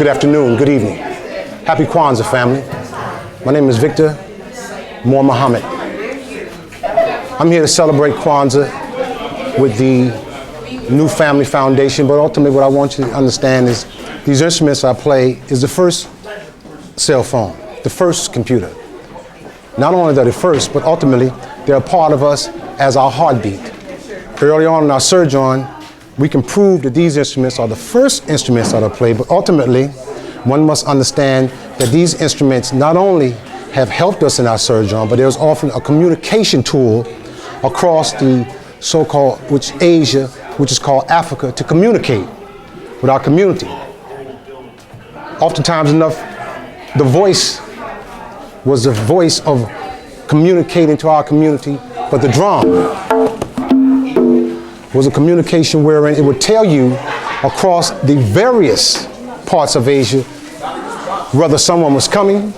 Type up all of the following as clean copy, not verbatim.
Good afternoon, good evening. Happy Kwanza, family. My name is Victor Muhammad. I'm here to celebrate Kwanza with the New Family Foundation, but ultimately what I want you to understand is these instruments I play is the first cell phone, the first computer. Not only are they first, but ultimately they're a part of us as our heartbeat. Early on in our sojourn, we can prove that these instruments are the first instruments that are played, but ultimately one must understand that these instruments not only have helped us in our sojourn, but there's often a communication tool across the so-called, Asia, which is called Africa, to communicate with our community. Oftentimes enough, the voice was the voice of communicating to our community, but the drum was a communication wherein it would tell you across the various parts of Asia whether someone was coming,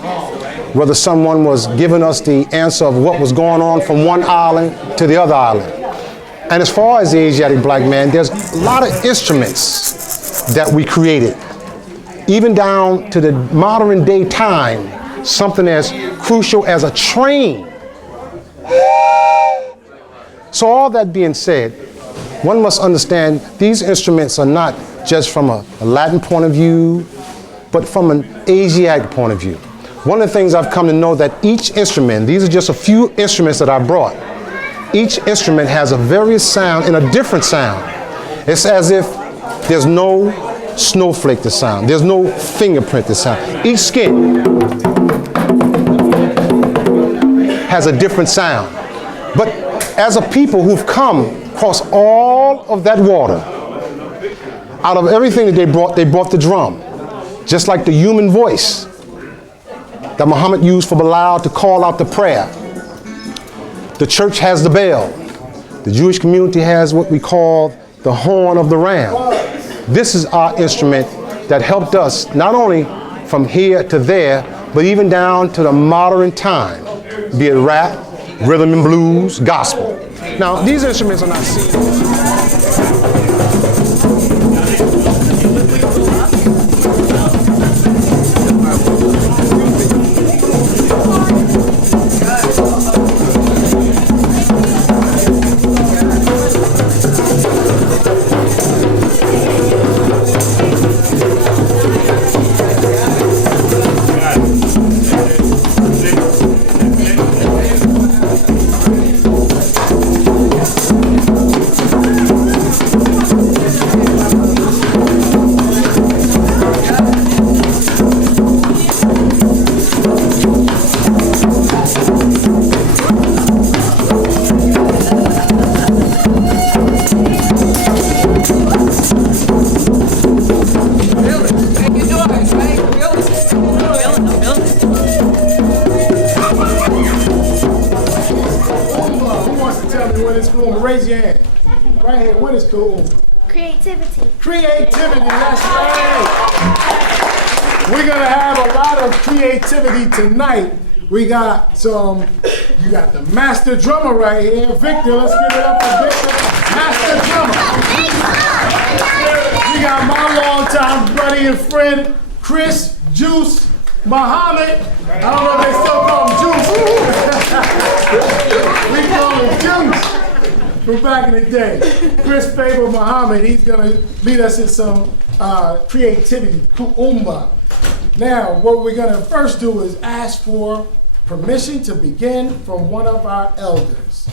whether someone was giving us the answer of what was going on from one island to the other island. And as far as the Asiatic black man, there's a lot of instruments that we created, even down to the modern day time, something as crucial as a train. So all that being said, one must understand these instruments are not just from a Latin point of view, but from an Asiatic point of view. One of the things I've come to know that each instrument, these are just a few instruments that I brought, each instrument has a various sound and a different sound. It's as if there's no snowflake to sound, there's no fingerprint to sound. Each skin has a different sound. But as a people who've come across all of that water, out of everything that they brought the drum. Just like the human voice that Muhammad used for Bilal to call out the prayer. The church has the bell. The Jewish community has what we call the horn of the ram. This is our instrument that helped us not only from here to there, but even down to the modern time, be it rap, rhythm and blues, gospel. Now, these instruments are not seen. Raise your hand. Right here, what is Kuumba? Creativity. Creativity, that's right. We're gonna have a lot of creativity tonight. We got you got the master drummer right here. Victor, let's give it up for Victor. Master drummer. We got my longtime buddy and friend, Chris Juice Muhammad. I don't know if they still call him Juice. We call him Juice. From back in the day. Chris Faber Muhammad, he's gonna lead us in some creativity, Kuumba. Now, what we're gonna first do is ask for permission to begin from one of our elders.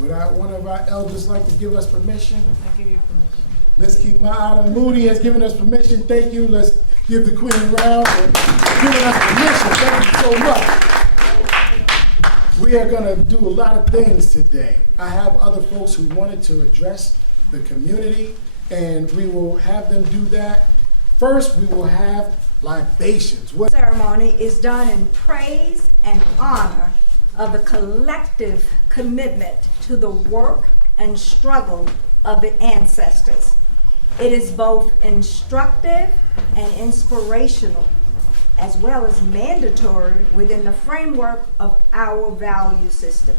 Would one of our elders like to give us permission? I give you permission. Let's keep Ma'ada Moody has given us permission. Thank you. Let's give the Queen a round for giving us permission. Thank you so much. We are going to do a lot of things today. I have other folks who wanted to address the community, and we will have them do that. First, we will have libations. The ceremony is done in praise and honor of the collective commitment to the work and struggle of the ancestors. It is both instructive and inspirational, as well as mandatory within the framework of our value system.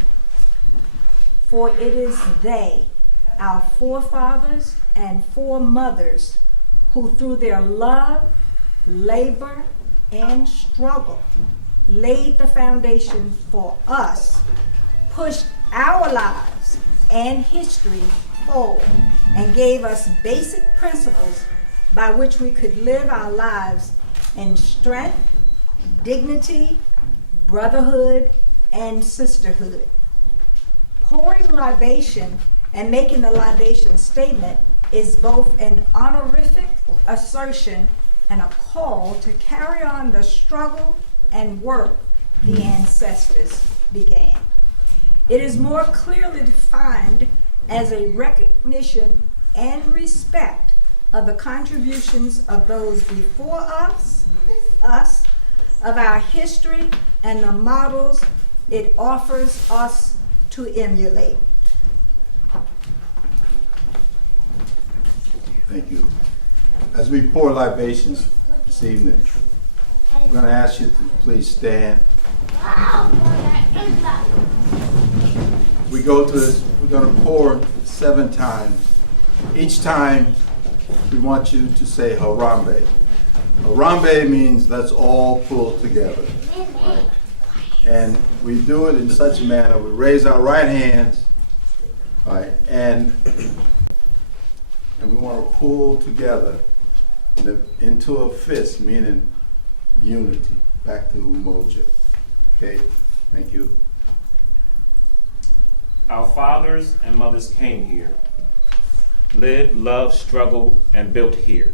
For it is they, our forefathers and foremothers, who through their love, labor, and struggle laid the foundation for us, pushed our lives and history forward, and gave us basic principles by which we could live our lives in strength, dignity, brotherhood, and sisterhood. Pouring libation and making the libation statement is both an honorific assertion and a call to carry on the struggle and work the ancestors began. It is more clearly defined as a recognition and respect of the contributions of those before us, of our history, and the models it offers us to emulate. Thank you. As we pour libations this evening, I'm going to ask you to please stand. We go to this, we're going to pour 7 times. Each time, we want you to say Harambe. Harambe means let's all pull together. Right? And we do it in such a manner, we raise our right hands, right, and we want to pull together into a fist, meaning unity, back to Umoja. Okay, thank you. Our fathers and mothers came here, lived, loved, struggled, and built here.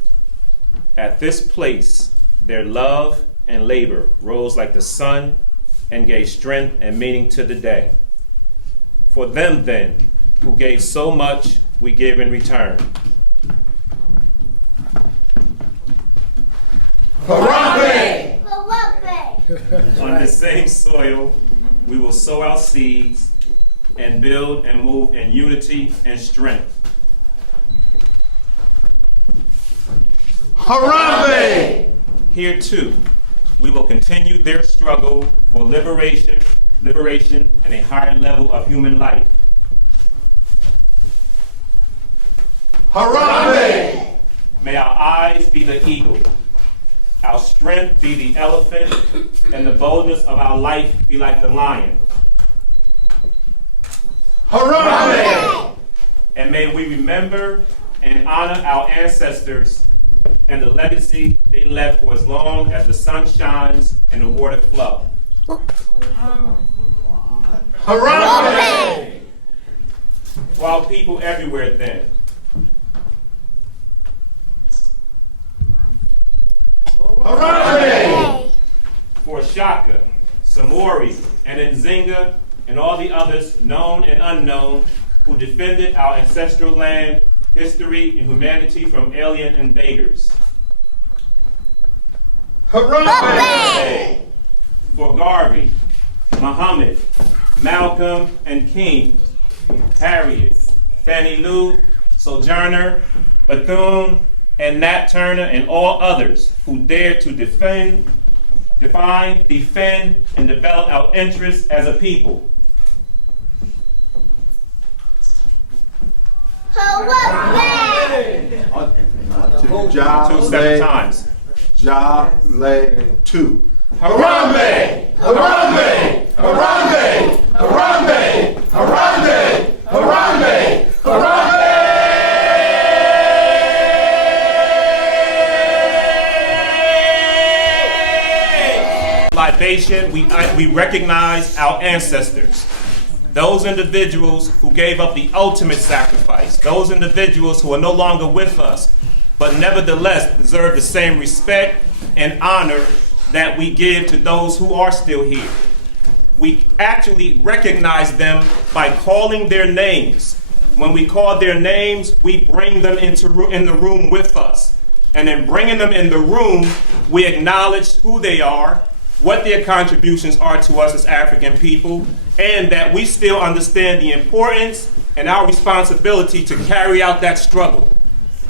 At this place, their love and labor rose like the sun and gave strength and meaning to the day. For them then, who gave so much, we give in return. Harambe! On this same soil, we will sow our seeds and build and move in unity and strength. Harambe! Here too, we will continue their struggle for liberation, and a higher level of human life. Harambe! May our eyes be the eagle, our strength be the elephant, and the boldness of our life be like the lion. Harambe! And may we remember and honor our ancestors and the legacy they left for as long as the sun shines and the water flow. Harambe! For our people everywhere then, Harambe! for Shaka, Samori, and Nzinga, and all the others, known and unknown, who defended our ancestral land, history, and humanity from alien invaders. Harambe! For Garvey, Muhammad, Malcolm, and King, Harriet, Fannie Lou, Sojourner, Bethune, and Nat Turner, and all others who dared to define, defend, and develop our interests as a people. Two seven times. Two. Harambe! Harambe! Harambe! Harambe! Harambe! Harambe! Harambe! Libation, we recognize our ancestors. Those individuals who gave up the ultimate sacrifice. Those individuals who are no longer with us, but nevertheless deserve the same respect and honor that we give to those who are still here. We actually recognize them by calling their names. When we call their names, we bring them in the room with us. And in bringing them in the room, we acknowledge who they are, what their contributions are to us as African people, and that we still understand the importance and our responsibility to carry out that struggle.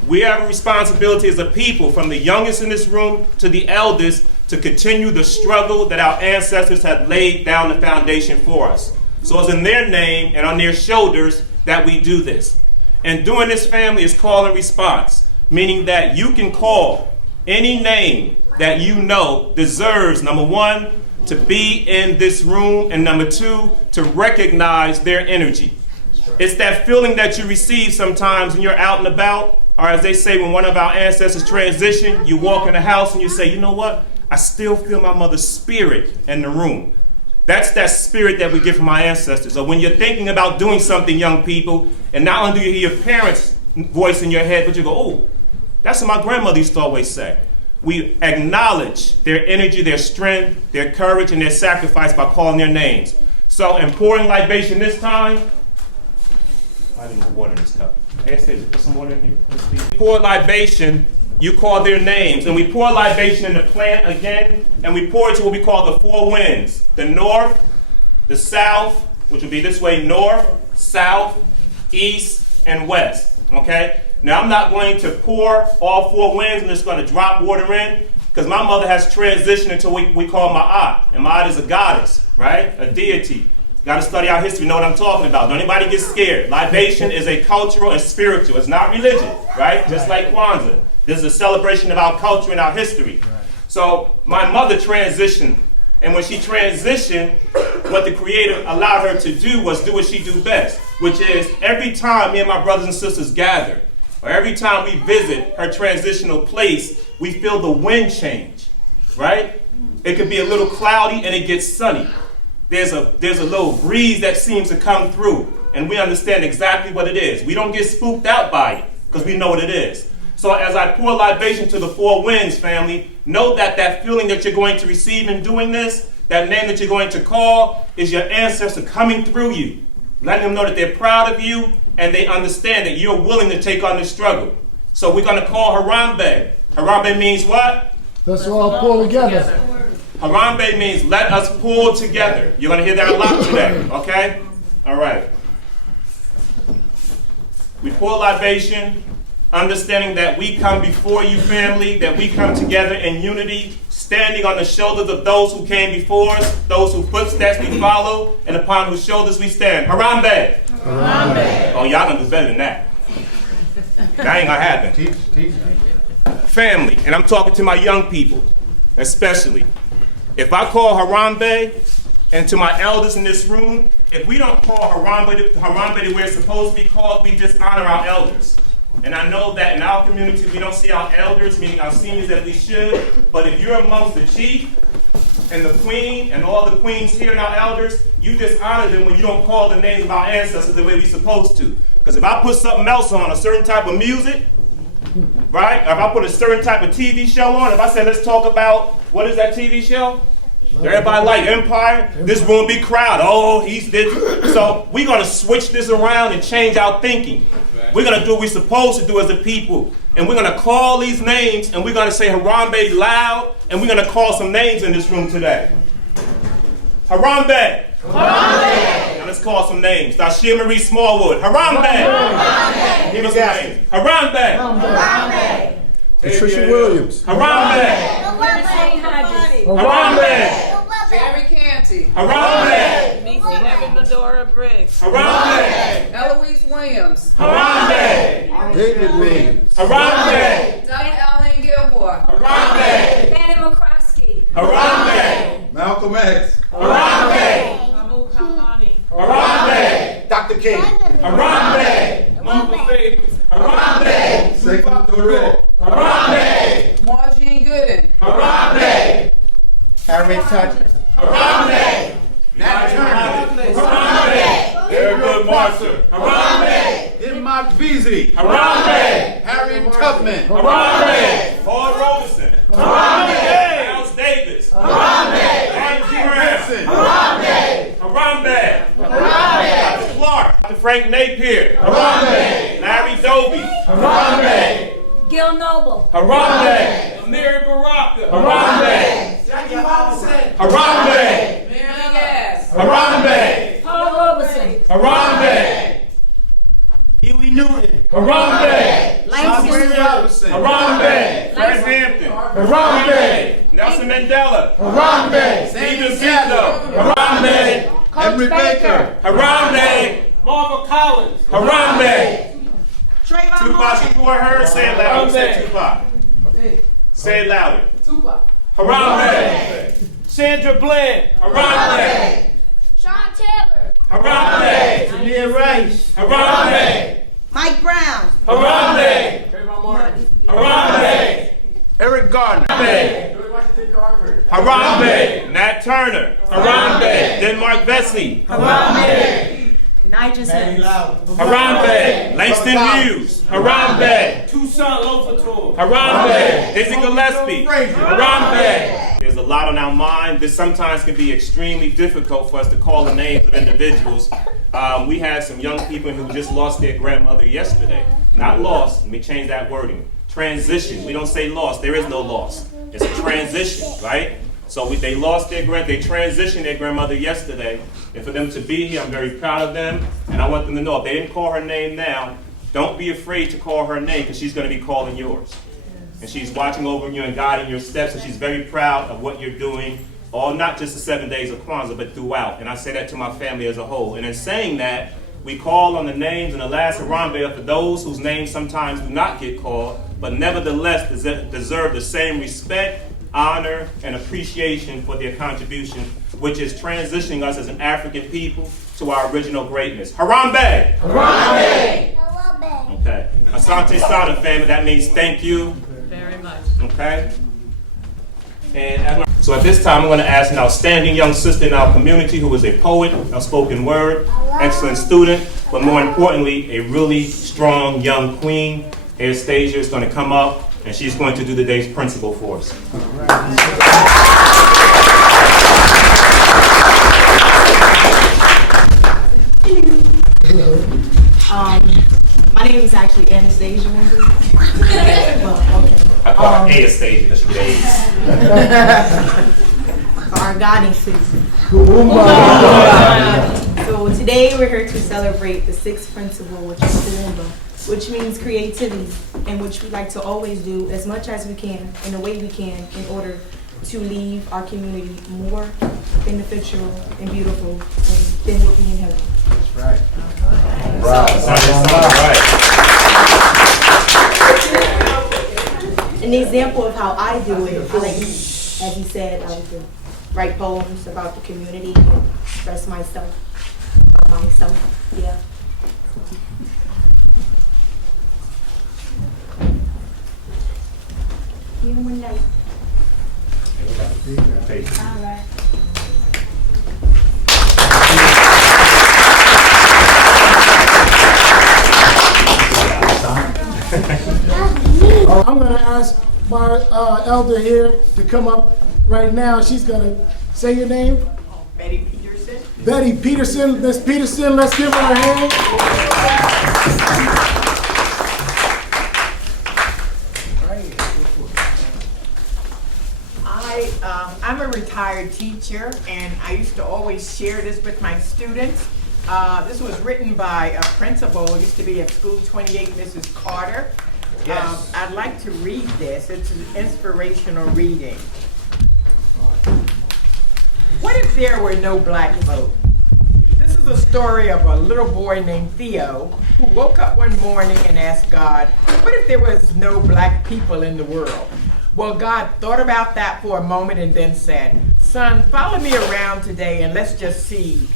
We have a responsibility as a people, from the youngest in this room to the eldest, to continue the struggle that our ancestors have laid down the foundation for us. So it's in their name and on their shoulders that we do this. And doing this, family, is call and response, meaning that you can call any name that you know deserves, number one, to be in this room, and number two, to recognize their energy. It's that feeling that you receive sometimes when you're out and about, or as they say, when one of our ancestors transition, you walk in the house and you say, you know what? I still feel my mother's spirit in the room. That's that spirit that we get from our ancestors. So when you're thinking about doing something, young people, and not only do you hear your parents' voice in your head, but you go, oh, that's what my grandmother used to always say. We acknowledge their energy, their strength, their courage, and their sacrifice by calling their names. So in pouring libation this time, I didn't know water in this cup. Hey, put some water in here, please. Pour libation, you call their names. And we pour libation in the plant again, and we pour it to what we call the four winds. The north, the south, which would be this way, north, south, east, and west, okay? Now, I'm not going to pour all four winds. I'm just going to drop water in, because my mother has transitioned into what we call Ma'at. And Ma'at is a goddess, right? A deity. Got to study our history, know what I'm talking about. Don't anybody get scared. Libation is a cultural and spiritual. It's not religion, right? Just like Kwanza. This is a celebration of our culture and our history. So my mother transitioned. And when she transitioned, what the Creator allowed her to do was do what she do best, which is every time me and my brothers and sisters gather, or every time we visit her transitional place, we feel the wind change, right? It could be a little cloudy and it gets sunny. There's a little breeze that seems to come through, and we understand exactly what it is. We don't get spooked out by it, because we know what it is. So as I pour libation to the four winds, family, know that that feeling that you're going to receive in doing this, that name that you're going to call, is your ancestor coming through you, letting them know that they're proud of you, and they understand that you're willing to take on this struggle. So we're going to call Harambe. Harambe means what? Let's all pull together. Harambe means let us pull together. You're going to hear that a lot today, okay? All right. We pour libation, understanding that we come before you, family, that we come together in unity, standing on the shoulders of those who came before us, those whose footsteps we follow, and upon whose shoulders we stand. Harambe. Harambe. Oh, y'all gonna do better than that. That ain't gonna happen. Teach. Family, and I'm talking to my young people, especially. If I call Harambe, and to my elders in this room, if we don't call Harambe the way it's supposed to be called, we dishonor our elders. And I know that in our community, we don't see our elders, meaning our seniors, as we should. But if you're amongst the chief and the queen and all the queens here and our elders, you dishonor them when you don't call the names of our ancestors the way we're supposed to. Because if I put something else on, a certain type of music, right? Or if I put a certain type of TV show on, if I say, let's talk about, what is that TV show? Everybody like Empire, this room be crowded. Oh, he's this. So we're going to switch this around and change our thinking. We're going to do what we're supposed to do as a people. And we're going to call these names, and we're going to say Harambe loud, and we're going to call some names in this room today. Harambe. Harambe. Now let's call some names. Dashia Marie Smallwood. Harambe. Harambe. Give us some names. Harambe. Harambe. Patricia Williams. Harambe. Harambe. Jerry Canty. Harambe. Niecy Evan Medora Briggs. Harambe. Eloise Williams. Harambe. David Williams. Harambe. Doug Allen Gilmore. Harambe. Fanny McCroskey. Harambe. Malcolm X. Harambe. Mahmoud Kamani. Harambe. Dr. King. Harambe. Uncle Faith. Harambe. Sekou Touré. Harambe. Margene Gooden. Harambe. Harriet Tubman. Harambe. Nat Turner. Harambe. Thurgood Marshall. Harambe. Denmark Vesey. Harambe. Harriet Tubman. Harambe. Paul Robeson. Harambe. Miles Davis. Harambe. Martin G. Graham. Harambe. Harambe. Harambe. Dr. Clark. Dr. Frank Napier. Harambe. Larry Doby. Harambe. Gil Noble. Harambe. Amiri Baraka. Harambe. Jackie Robinson. Harambe. Mary Gass. Harambe. Paul Robeson. Harambe. Huey Newton. Harambe. Langston Robinson. Harambe. Fred Hampton. Harambe. Nelson Mandela. Harambe. Stephen Biko. Harambe. Henry Baker. Harambe. Marva Collins. Harambe. Tupac Shakur heard, say it loud. Say Tupac. Say it louder. Tupac. Harambe. Sandra Bland. Harambe. Sean Taylor. Harambe. Tamir Rice. Harambe. Mike Brown. Harambe. Harambe. Eric Gardner. Harambe. Harambe. Nat Turner. Harambe. Denmark Vesey. Harambe. Nigel Sims. Harambe. Langston Hughes. Harambe. Toussaint Louverture. Harambe. Dizzy Gillespie. Harambe. There's a lot on our mind. This sometimes can be extremely difficult for us to call the names of individuals. We had some young people who just lost their grandmother yesterday. Not lost, let me change that wording. Transition. We don't say lost, there is no loss. It's a transition, right? So they lost they transitioned their grandmother yesterday. And for them to be here, I'm very proud of them. And I want them to know if they didn't call her name now, don't be afraid to call her name because she's going to be calling yours. And she's watching over you and guiding your steps, and she's very proud of what you're doing, all not just the 7 days of Kwanzaa, but throughout. And I say that to my family as a whole. And in saying that, we call on the names in the last Harambe for those whose names sometimes do not get called, but nevertheless deserve the same respect, honor, and appreciation for their contribution, which is transitioning us as an African people to our original greatness. Harambe! Harambe. Okay. Asante Sana, family, that means thank you. Very much. Okay? And so at this time, I'm going to ask an outstanding young sister in our community who is a poet, a spoken word, excellent student, but more importantly, a really strong young queen. Anastasia is going to come up, and she's going to do the day's principle for us. My name is actually Anastasia. Well, okay. I call her Anastasia because she get A's. Our guiding season. Kuumba. So today we're here to celebrate the sixth principle, which is Kuumba, which means creativity, and which we like to always do as much as we can in the way we can in order to leave our community more beneficial and beautiful than what we inherit. That's right. An example of how I do it, I like, as he said, I like to write poems about the community and express myself, about myself, yeah. You one night. All right. I'm going to ask my elder here to come up right now. She's going to say your name. Betty Peterson. Betty Peterson. Miss Peterson, let's give her a hand. I'm a retired teacher, and I used to always share this with my students. This was written by a principal, used to be at School 28, Mrs. Carter. Yes. I'd like to read this. It's an inspirational reading. What if there were no black folk? This is the story of a little boy named Theo who woke up one morning and asked God, what if there was no black people in the world? Well, God thought about that for a moment and then said, son, follow me around today and let's just see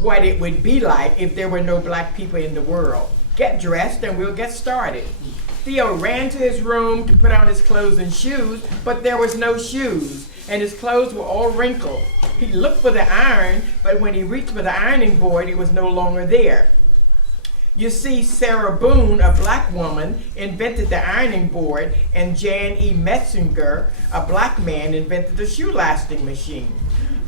what it would be like if there were no black people in the world. Get dressed and we'll get started. Theo ran to his room to put on his clothes and shoes, but there was no shoes, and his clothes were all wrinkled. He looked for the iron, but when he reached for the ironing board, it was no longer there. You see, Sarah Boone, a black woman, invented the ironing board, and Jan E. Metzinger, a black man, invented the shoe lasting machine.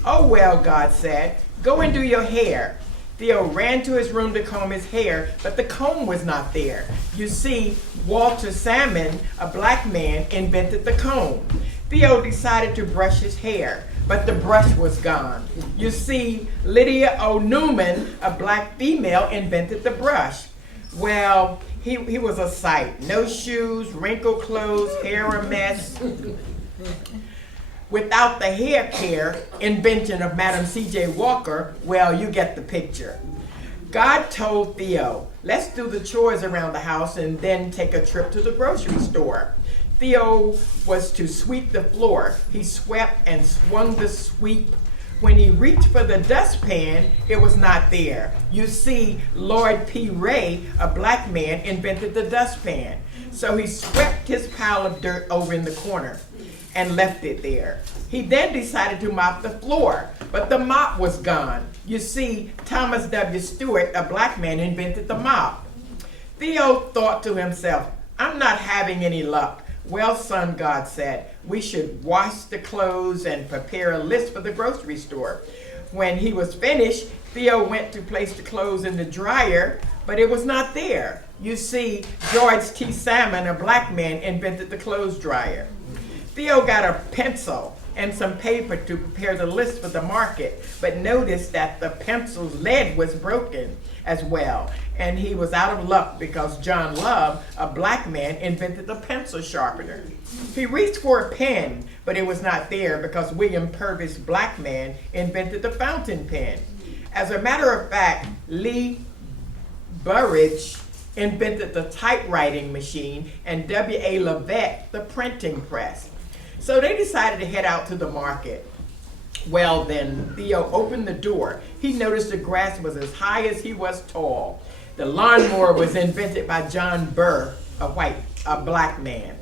Oh well, God said, go and do your hair. Theo ran to his room to comb his hair, but the comb was not there. You see, Walter Salmon, a black man, invented the comb. Theo decided to brush his hair, but the brush was gone. You see, Lydia O. Newman, a black female, invented the brush. Well, he was a sight. No shoes, wrinkled clothes, hair a mess. Without the hair care invention of Madam C.J. Walker, well, you get the picture. God told Theo, let's do the chores around the house and then take a trip to the grocery store. Theo was to sweep the floor. He swept and swung the sweep. When he reached for the dustpan, it was not there. You see, Lord P. Ray, a black man, invented the dustpan. So he swept his pile of dirt over in the corner and left it there. He then decided to mop the floor, but the mop was gone. You see, Thomas W. Stewart, a black man, invented the mop. Theo thought to himself, I'm not having any luck. Well, son, God said, we should wash the clothes and prepare a list for the grocery store. When he was finished, Theo went to place the clothes in the dryer, but it was not there. You see, George T. Salmon, a black man, invented the clothes dryer. Theo got a pencil and some paper to prepare the list for the market, but noticed that the pencil's lead was broken as well. And he was out of luck because John Love, a black man, invented the pencil sharpener. He reached for a pen, but it was not there because William Purvis, black man, invented the fountain pen. As a matter of fact, Lee Burridge invented the typewriting machine and W.A. Levette the printing press. So they decided to head out to the market. Well then, Theo opened the door. He noticed the grass was as high as he was tall. The lawnmower was invented by John Burr, a black man.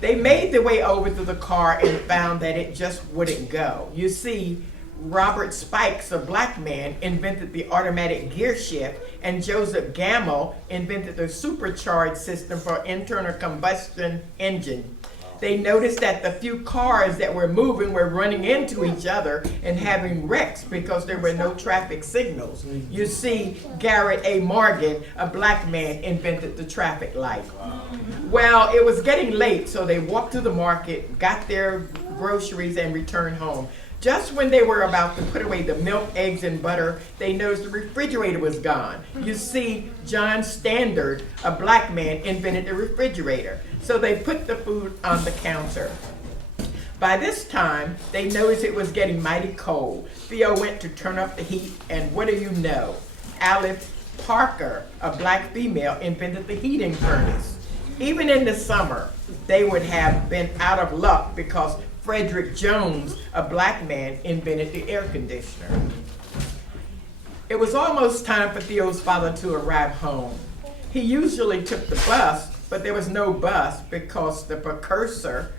They made their way over to the car and found that it just wouldn't go. You see, Robert Spikes, a black man, invented the automatic gear shift, and Joseph Gamble invented the supercharged system for internal combustion engine. They noticed that the few cars that were moving were running into each other and having wrecks because there were no traffic signals. You see, Garrett A. Morgan, a black man, invented the traffic light. Well, it was getting late, so they walked to the market, got their groceries, and returned home. Just when they were about to put away the milk, eggs, and butter, they noticed the refrigerator was gone. You see, John Standard, a black man, invented the refrigerator. So they put the food on the counter. By this time, they noticed it was getting mighty cold. Theo went to turn up the heat, and what do you know? Alice Parker, a black female, invented the heating furnace. Even in the summer, they would have been out of luck because Frederick Jones, a black man, invented the air conditioner. It was almost time for Theo's father to arrive home. He usually took the bus, but there was no bus because the precursor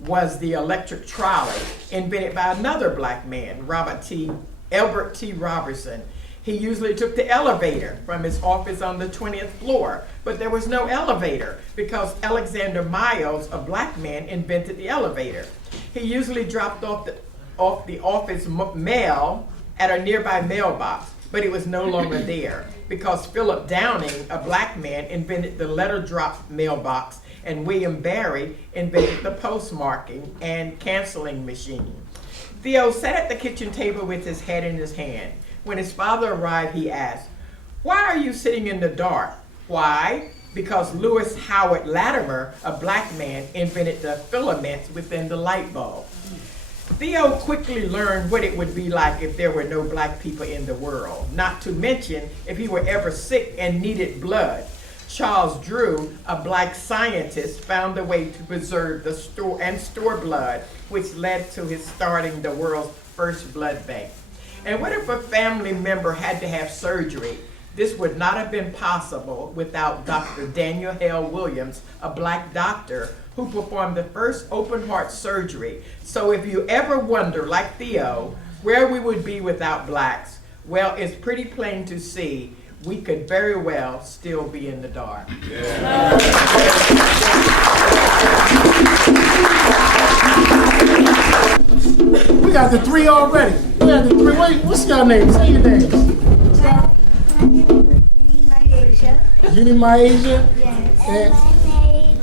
was the electric trolley invented by another black man, Albert T. Robertson. He usually took the elevator from his office on the 20th floor, but there was no elevator because Alexander Miles, a black man, invented the elevator. He usually dropped off the office mail at a nearby mailbox, but it was no longer there because Philip Downing, a black man, invented the letter drop mailbox, and William Barry invented the postmarking and canceling machine. Theo sat at the kitchen table with his head in his hand. When his father arrived, he asked, "Why are you sitting in the dark?" "Why?" "Because Lewis Howard Latimer, a black man, invented the filaments within the light bulb." Theo quickly learned what it would be like if there were no black people in the world, not to mention if he were ever sick and needed blood. Charles Drew, a black scientist, found a way to preserve the store blood, which led to his starting the world's first blood bank. And what if a family member had to have surgery? This would not have been possible without Dr. Daniel Hale Williams, a black doctor who performed the first open heart surgery. So if you ever wonder, like Theo, where we would be without blacks, well, it's pretty plain to see we could very well still be in the dark. Yeah. We got the three already. We got the three. Wait, what's your name? Say your names. Uni Myasia? Yes. And My name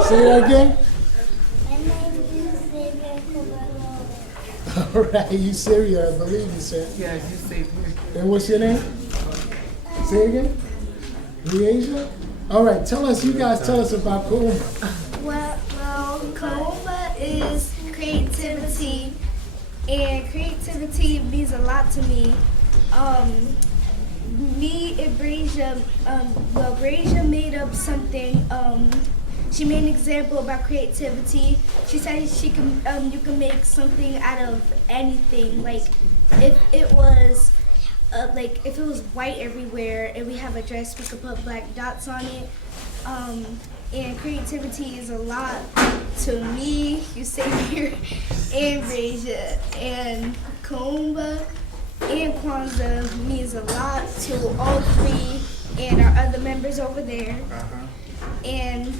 is say that again. My name is Xavier Caballero. All right, you serious? I believe you, sir. Yeah, you see. And what's your name? Say it again. Myasia? All right, you guys tell us about Kuumba. Well, Kuumba is creativity, and creativity means a lot to me. Me and Brazia, Brazia made up something. she made an example about creativity. She said she can you can make something out of anything. Like if it was white everywhere and we have a dress, we could put black dots on it. And creativity is a lot to me, Xavier, and Raja, and Kuumba, and Kwanza means a lot to all three and our other members over there. And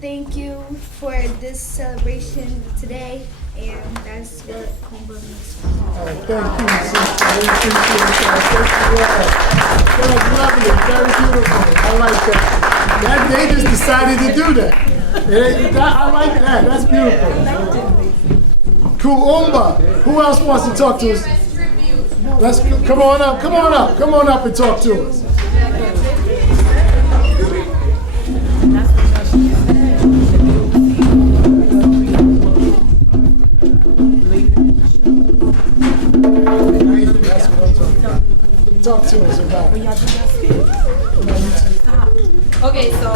thank you for this celebration today, and that's what Kuumba means. Thank you, sister. We appreciate that. Thank you all. That was lovely, very beautiful. I like that. They just decided to do that. I like that. That's beautiful. Kuumba. Who else wants to talk to us? Let's come on up. Come on up. Come on up and talk to us. Talk to us about it. Okay, so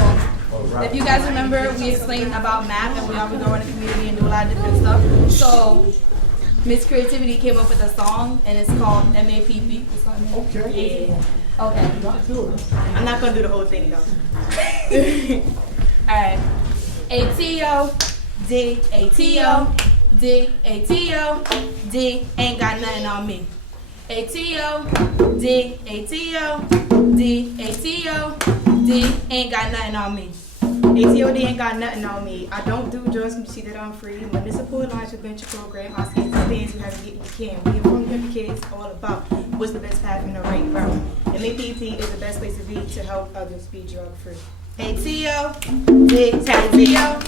if you guys remember, we explained about math and we all would go in the community and do a lot of different stuff. So Miss Creativity came up with a song and it's called MAPP. Okay. Yeah. Okay. I'm not gonna do the whole thing though. All right. ATO, D, ATO, D, ATO, D, ain't got nothing on me. ATO, D, ATO, D, ATO, D, ain't got nothing on me. ATOD ain't got nothing on me. I don't do drugs and see that I'm free. Municipal Alliance Adventure Program, I skate the things you have to get you can. We inform the kids all about what's the best path in the right route. MAPP is the best place to be to help others be drug free. ATO, D, ATO,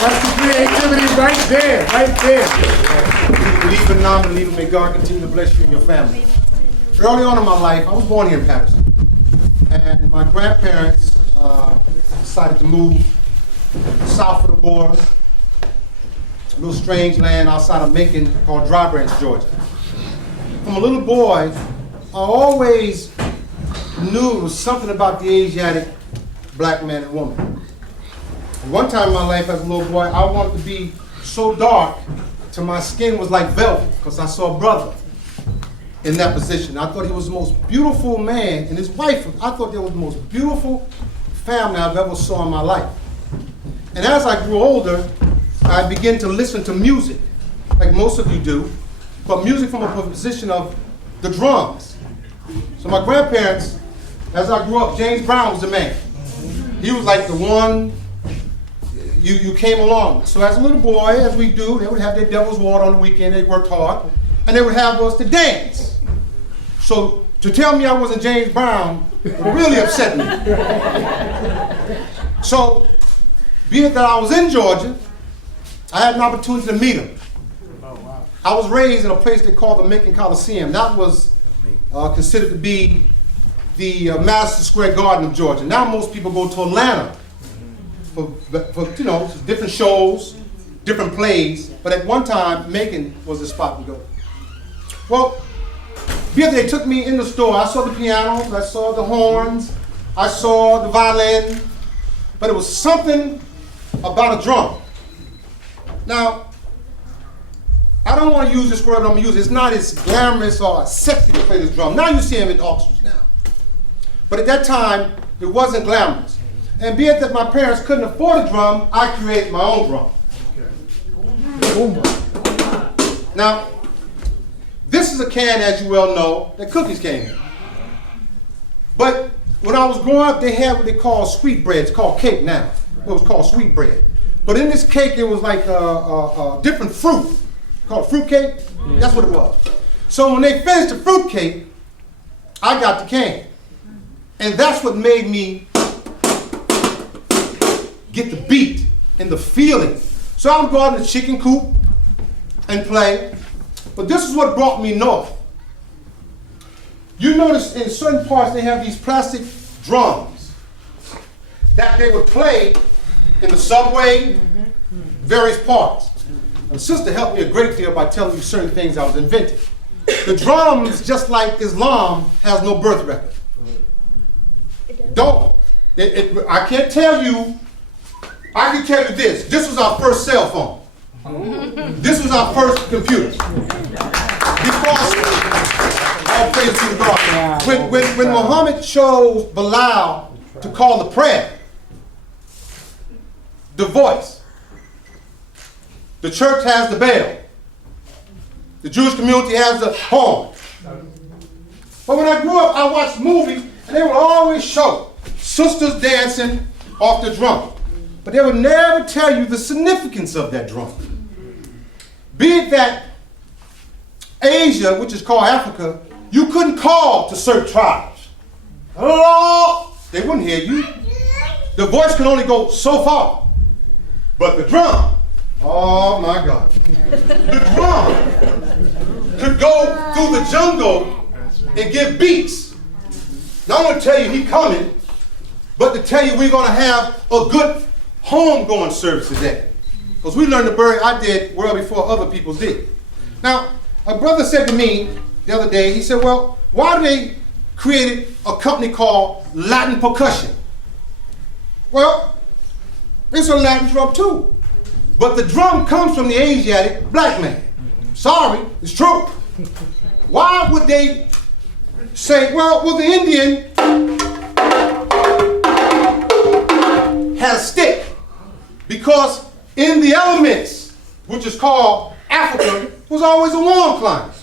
That's the creativity right there, right there. Believe it not, believe it, may God continue to bless you and your family. Early on in my life, I was born here in Paterson, and my grandparents decided to move south of the border, a little strange land outside of Macon called Dry Branch, Georgia. From a little boy, I always knew it was something about the Asiatic black man and woman. One time in my life as a little boy, I wanted to be so dark till my skin was like velvet because I saw a brother in that position. I thought he was the most beautiful man, and his wife, I thought they were the most beautiful family I've ever saw in my life. And as I grew older, I began to listen to music, like most of you do, but music from a position of the drums. So my grandparents, as I grew up, James Brown was the man. He was like the one you came along. So as a little boy, as we do, they would have their devil's water on the weekend, they worked hard, and they would have us to dance. So to tell me I wasn't James Brown would really upset me. So, be it that I was in Georgia, I had an opportunity to meet him. I was raised in a place they call the Macon Coliseum. That was considered to be the Madison Square Garden of Georgia. Now most people go to Atlanta for different shows, different plays, but at one time, Macon was the spot to go. Well, here they took me in the store. I saw the pianos, I saw the horns, I saw the violin, but it was something about a drum. Now, I don't want to use this word, I'm going to use it. It's not as glamorous or sexy to play this drum. Now you see them in auctions now. But at that time, it wasn't glamorous. And be it that my parents couldn't afford a drum, I created my own drum. Now, this is a can, as you well know, that cookies came in. But when I was growing up, they had what they call sweet bread. It's called cake now. It was called sweet bread. But in this cake, it was like a different fruit, called fruit cake. That's what it was. So when they finished the fruit cake, I got the can. And that's what made me get the beat and the feeling. So I would go out in the chicken coop and play. But this is what brought me north. You notice in certain parts they have these plastic drums that they would play in the subway, various parts. My sister helped me a great deal by telling me certain things I was inventing. The drums, just like Islam, has no birth record. Don't. I can't tell you. I can tell you this. This was our first cell phone. This was our first computer. Because all praise to God. When Muhammad chose Bilal to call the prayer, the voice, the church has the bell, the Jewish community has the horn. But when I grew up, I watched movies, and they would always show sisters dancing off the drum. But they would never tell you the significance of that drum. Be it that Asia, which is called Africa, you couldn't call to certain tribes. Hello! They wouldn't hear you. The voice could only go so far. But the drum, oh my God. The drum could go through the jungle and give beats. Not only tell you he coming, but to tell you we're going to have a good homegoing service today. Because we learned the burial I did well before other people did. Now, a brother said to me the other day, he said, well, why do they create a company called Latin Percussion? Well, it's a Latin drum too. But the drum comes from the Asiatic black man. Sorry, it's true. Why would they say, well, the Indian has a stick? Because in the elements, which is called Africa, was always a warm climate.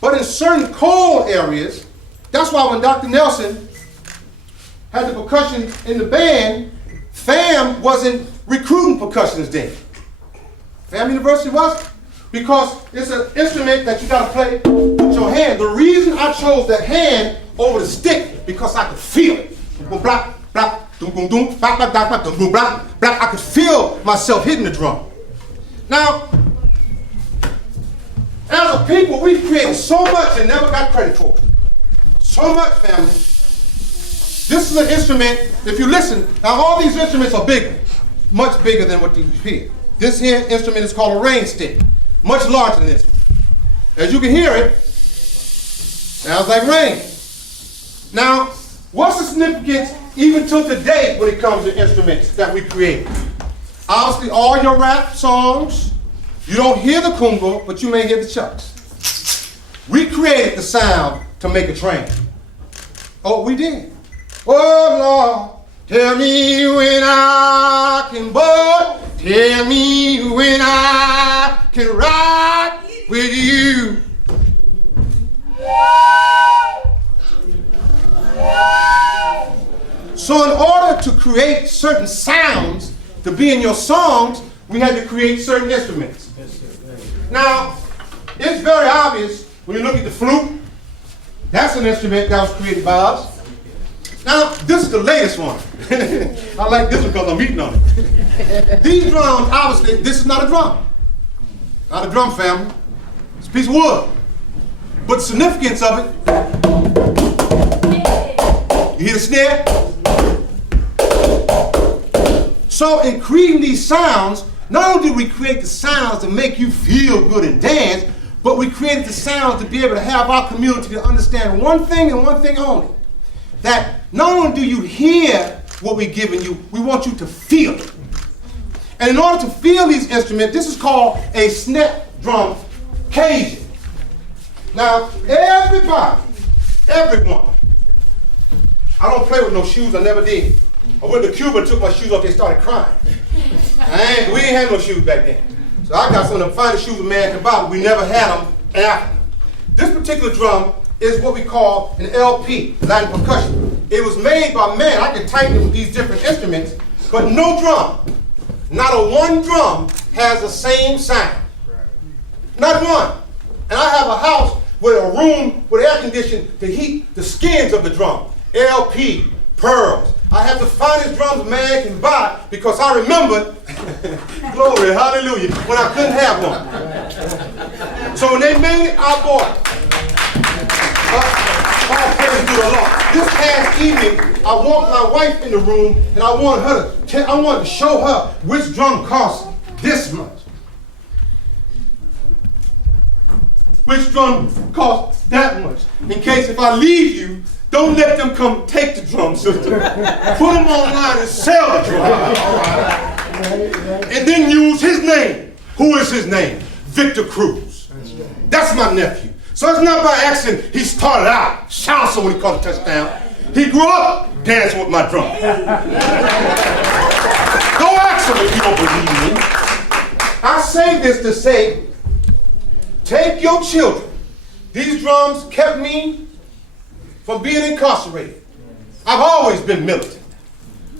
But in certain cold areas, that's why when Dr. Nelson had the percussion in the band, FAM wasn't recruiting percussionists then. FAM University wasn't. Because it's an instrument that you got to play with your hand. The reason I chose the hand over the stick, because I could feel it. Blah, blah, doom, boom, doom, blah, blah, blah, blah, doom, blah, blah. I could feel myself hitting the drum. Now, as a people, we've created so much and never got credit for it. So much, family. This is an instrument, if you listen, now all these instruments are bigger, much bigger than what you hear. This here instrument is called a rain stick, much larger than this. As you can hear it, sounds like rain. Now, what's the significance even till today when it comes to instruments that we create? Obviously, all your rap songs, you don't hear the Kuumba, but you may hear the chucks. We created the sound to make a train. Oh, we did. Oh, Lord, tell me when I can board. Tell me when I can ride with you. So in order to create certain sounds to be in your songs, we had to create certain instruments. Now, it's very obvious when you look at the flute. That's an instrument that was created by us. Now, this is the latest one. I like this one because I'm eating on it. These drums, obviously, this is not a drum. Not a drum, family. It's a piece of wood. But the significance of it, you hear the snare? So in creating these sounds, not only did we create the sounds to make you feel good and dance, but we created the sounds to be able to have our community to understand one thing and one thing only. That not only do you hear what we're giving you, we want you to feel it. And in order to feel these instruments, this is called a snare drum Cajun. Now, everybody, everyone, I don't play with no shoes, I never did. I went to Cuba and took my shoes off, they started crying. We ain't had no shoes back then. So I got some of the finest shoes a man could buy, but we never had them in Africa. This particular drum is what we call an LP, Latin percussion. It was made by man. I could tighten it with these different instruments, but no drum, not a one drum has the same sound. Not one. And I have a house with a room with air conditioning to heat the skins of the drum. LP, pearls. I have the finest drums a man can buy because I remembered, glory, hallelujah, when I couldn't have one. So when they made it, I bought it. All praise to the Lord. This past evening, I walked my wife in the room and I wanted to show her which drum costs this much. which drum costs that much. In case if I leave you, don't let them come take the drum, sister. Put them online and sell the drum. And then use his name. Who is his name? Victor Cruz. That's my nephew. So it's not by accident he started out shouting when he caught a touchdown. He grew up dancing with my drum. Go ask him if you don't believe me. I say this to say, take your children. These drums kept me from being incarcerated. I've always been militant.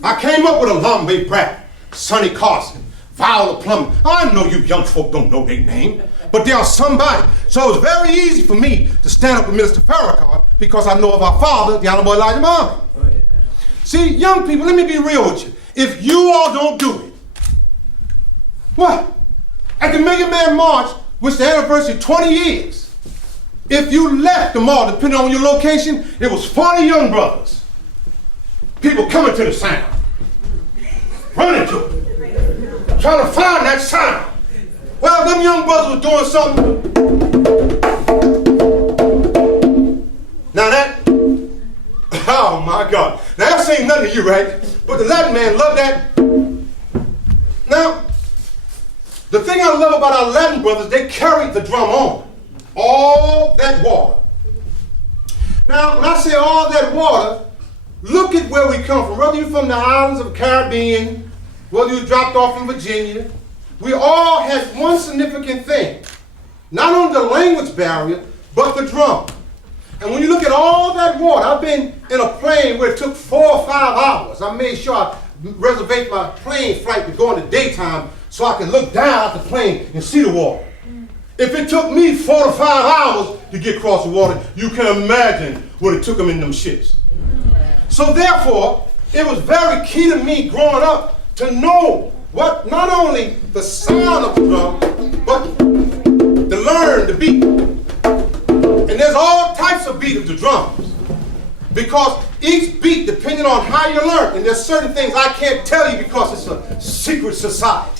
I came up with a Lambe Brat, Sonny Carson, Viola Plummer. I know you young folk don't know their name, but they are somebody. So it was very easy for me to stand up with Minister Farrakhan because I know of our father, the Honorable Elijah Muhammad. See, young people, let me be real with you. If you all don't do it, what? At the Million Man March, which the anniversary 20 years, if you left the mall, depending on your location, it was 40 young brothers. People coming to the sound, running to it, trying to find that sound. Well, them young brothers were doing something. Now that, oh my God. Now that ain't nothing to you, right? But the Latin man loved that. Now, the thing I love about our Latin brothers, they carried the drum on. All that water. Now, when I say all that water, look at where we come from. Whether you're from the islands of the Caribbean, whether you dropped off in Virginia, we all had one significant thing. Not only the language barrier, but the drum. And when you look at all that water, I've been in a plane where it took 4 or 5 hours. I made sure I reserved my plane flight to go in the daytime so I could look down at the plane and see the water. If it took me 4 to 5 hours to get across the water, you can imagine what it took them in them ships. So therefore, it was very key to me growing up to know what, not only the sound of the drum, but to learn the beat. And there's all types of beat of the drums. Because each beat, depending on how you learn, and there's certain things I can't tell you because it's a secret society.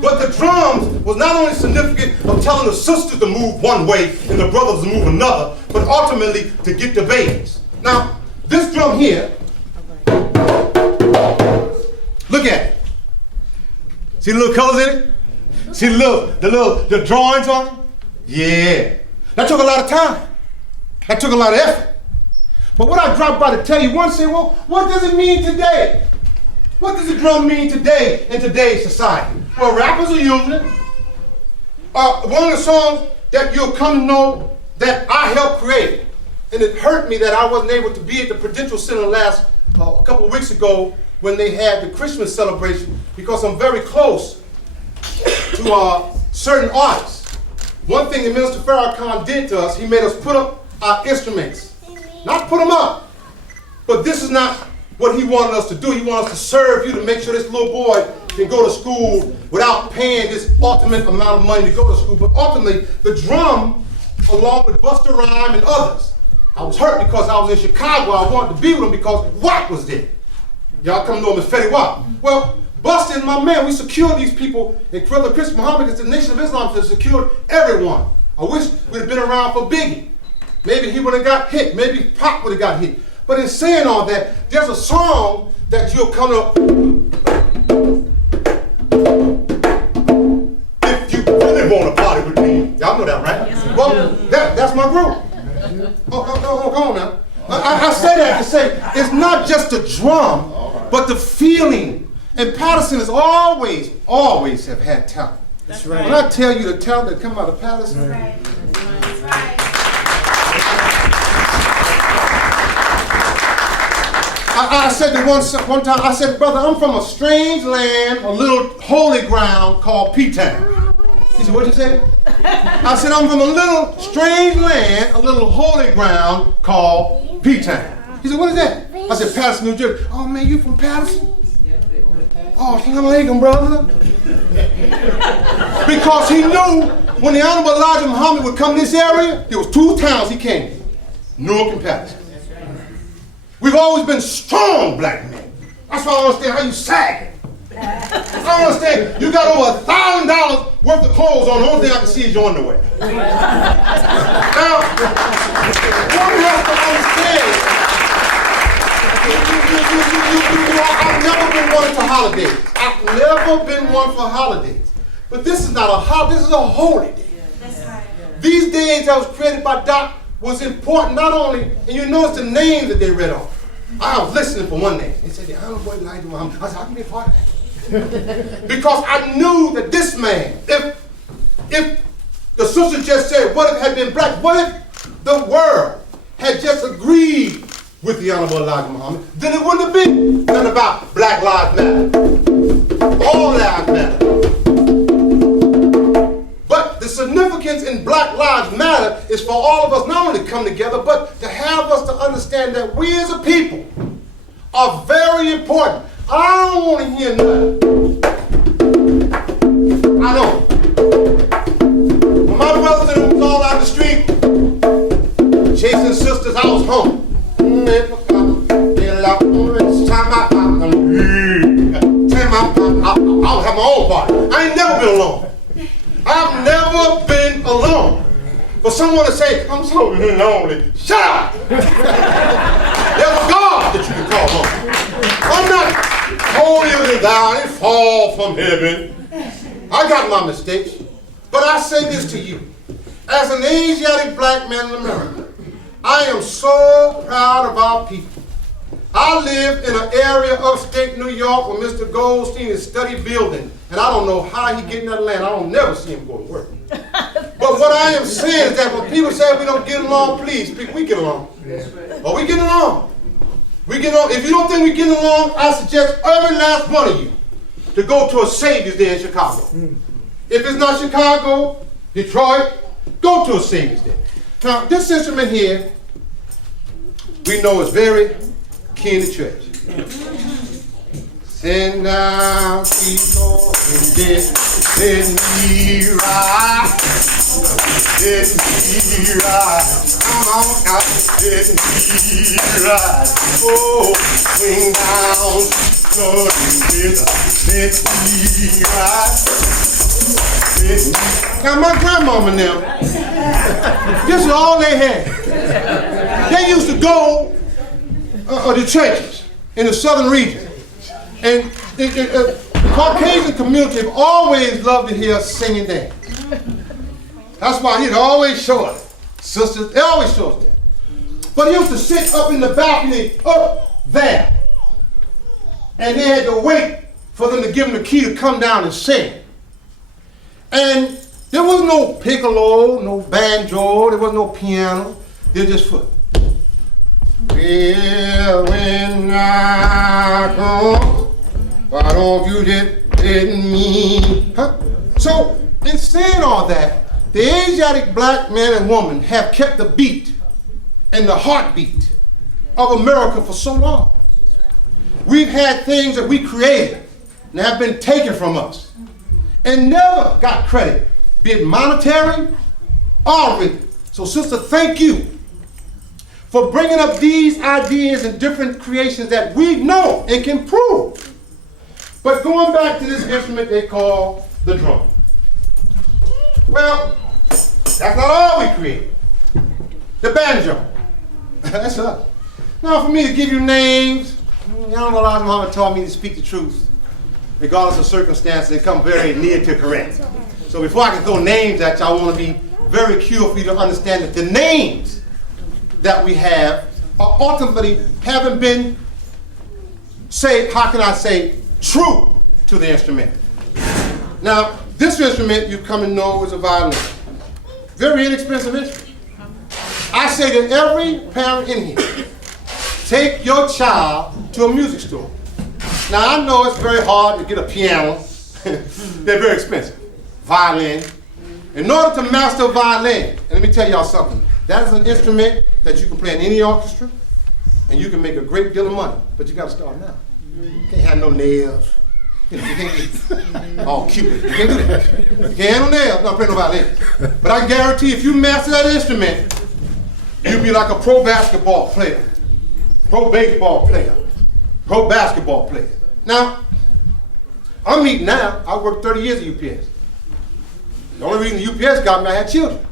But the drums was not only significant of telling the sisters to move one way and the brothers to move another, but ultimately to get the babies. Now, this drum here, look at it. See the little colors in it? See the drawings on it? Yeah. That took a lot of time. That took a lot of effort. But what I dropped by to tell you, one say, well, what does it mean today? What does the drum mean today in today's society? Well, rappers are using it. One of the songs that you'll come to know that I helped create, and it hurt me that I wasn't able to be at the Prudential Center last a couple of weeks ago when they had the Christmas celebration, because I'm very close to certain artists. One thing that Minister Farrakhan did to us, he made us put up our instruments. Not put them up, but this is not what he wanted us to do. He wanted us to serve you, to make sure this little boy can go to school without paying this ultimate amount of money to go to school. But ultimately, the drum, along with Busta Rhymes and others, I was hurt because I was in Chicago. I wanted to be with him because Watt was there. Y'all come to know him as Fetty Wap. Well, Busta and my man, we secured these people, and Brother Chris Muhammad, it's the Nation of Islam, has secured everyone. I wish we'd have been around for Biggie. Maybe he would have got hit. Maybe Pop would have got hit. But in saying all that, there's a song that you'll come up. If you really want to party with me, y'all know that, right? Yes. Well, that's my group. Oh, go on now. I say that to say it's not just the drum, but the feeling. And Paterson has always have had talent. That's right. When I tell you the talent that come out of Paterson, right. That's right. I said to one time, I said, brother, I'm from a strange land, a little holy ground called P-Town. He said, what'd you say? I said, I'm from a little strange land, a little holy ground called P-Town. He said, what is that? I said, Paterson, New Jersey. Oh man, you from Paterson? Oh, assalamu alaikum, brother. Because he knew when the Honorable Elijah Muhammad would come to this area, there was 2 towns he came to, Newark and Paterson. We've always been strong black men. That's why I don't understand how you sagging. I don't understand. You got over $1,000 worth of clothes on. The only thing I can see is your underwear. Now, one has to understand, I've never been one for holidays. I've never been one for holidays. But this is not a holiday, this is a holy day. These days that was created by Doc was important not only, and you notice the names that they read off. I was listening for one name. They said, the Honorable Elijah Muhammad. I said, I can be a part of that. Because I knew that this man, if the sister just said, what if it had been black? What if the world had just agreed with the Honorable Elijah Muhammad? Then it wouldn't have been nothing about Black Lives Matter. All lives matter. But the significance in Black Lives Matter is for all of us not only to come together, but to have us to understand that we as a people are very important. I don't want to hear nothing. I know. When my brothers and them was all out in the street, chasing sisters, I was home. I'll have my own party. I ain't never been alone. I've never been alone. For someone to say, I'm so lonely, shut up! There's a God that you can call on. I'm not holier than thou, I didn't fall from heaven. I got my mistakes. But I say this to you. As an Asiatic black man in America, I am so proud of our people. I live in an area upstate New York where Mr. Goldstein is study building. And I don't know how he get in that land. I don't never see him go to work. But what I am saying is that when people say we don't get along, please, we get along. Or we get along. We get along. If you don't think we get along, I suggest every last one of you to go to a Savior's Day in Chicago. If it's not Chicago, Detroit, go to a Savior's Day. Now, this instrument here, we know is very key in the church. Send down, keep Lord, and let me ride. Let me ride. Come on out, let me ride. Oh, swing down, Lord, and let me ride. Now my grandmama now, this is all they had. They used to go to churches in the southern region. And the Caucasian community have always loved to hear us sing and dance. That's why he'd always show us. Sisters, they always show us that. But he used to sit up in the balcony up there. And they had to wait for them to give him the key to come down and sing. And there was no piccolo, no banjo, there was no piano. They just foot. Well, when I come, why don't you just let me? Huh? So, in saying all that, the Asiatic black man and woman have kept the beat and the heartbeat of America for so long. We've had things that we created and have been taken from us and never got credit, be it monetary or written. So, sister, thank you for bringing up these ideas and different creations that we know and can prove. But going back to this instrument they call the drum. Well, that's not all we created. The banjo, that's us. Now for me to give you names, Honorable Elijah Muhammad taught me to speak the truth. Regardless of circumstances, they come very near to correct. So before I can throw names at you, I want to be very careful for you to understand that the names that we have are ultimately haven't been, how can I say, true to the instrument. Now, this instrument you come to know is a violin. Very inexpensive instrument. I say to every parent in here, take your child to a music store. Now, I know it's very hard to get a piano. They're very expensive. Violin. In order to master violin, and let me tell y'all something, that is an instrument that you can play in any orchestra, and you can make a great deal of money, but you got to start now. You can't have no nails. You can't all Cupid. You can't do that. You can't have no nails. No, play no violin. But I guarantee if you master that instrument, you'll be like a pro basketball player, pro baseball player, pro basketball player. Now, I'm eating now. I worked 30 years at UPS. The only reason UPS got me, I had children.